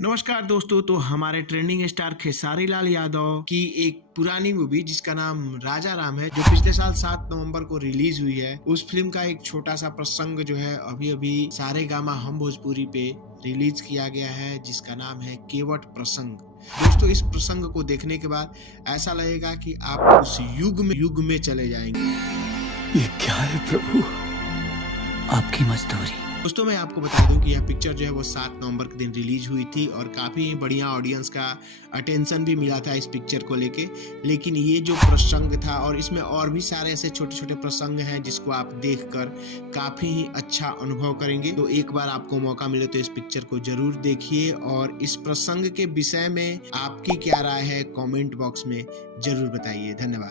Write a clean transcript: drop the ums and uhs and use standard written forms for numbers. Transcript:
नमस्कार दोस्तों। तो हमारे ट्रेंडिंग स्टार खेसारी लाल यादव की एक पुरानी मूवी जिसका नाम राजा राम है, जो पिछले साल 7 नवंबर को रिलीज हुई है, उस फिल्म का एक छोटा सा प्रसंग जो है अभी अभी सारेगामा हम भोजपुरी पे रिलीज किया गया है, जिसका नाम है केवट प्रसंग। दोस्तों, इस प्रसंग को देखने के बाद ऐसा लगेगा कि आप उस युग में चले जाएंगे। ये क्या है प्रभु, आपकी मजदूरी। दोस्तों, मैं आपको बता दूं कि यह पिक्चर जो है वो 7 नवंबर के दिन रिलीज हुई थी और काफी बढ़िया ऑडियंस का अटेंशन भी मिला था इस पिक्चर को लेके। लेकिन ये जो प्रसंग था, और इसमें और भी सारे ऐसे छोटे छोटे प्रसंग हैं जिसको आप देखकर काफी ही अच्छा अनुभव करेंगे। तो एक बार आपको मौका मिले तो इस पिक्चर को जरूर देखिए, और इस प्रसंग के विषय में आपकी क्या राय है कमेंट बॉक्स में जरूर बताइए। धन्यवाद।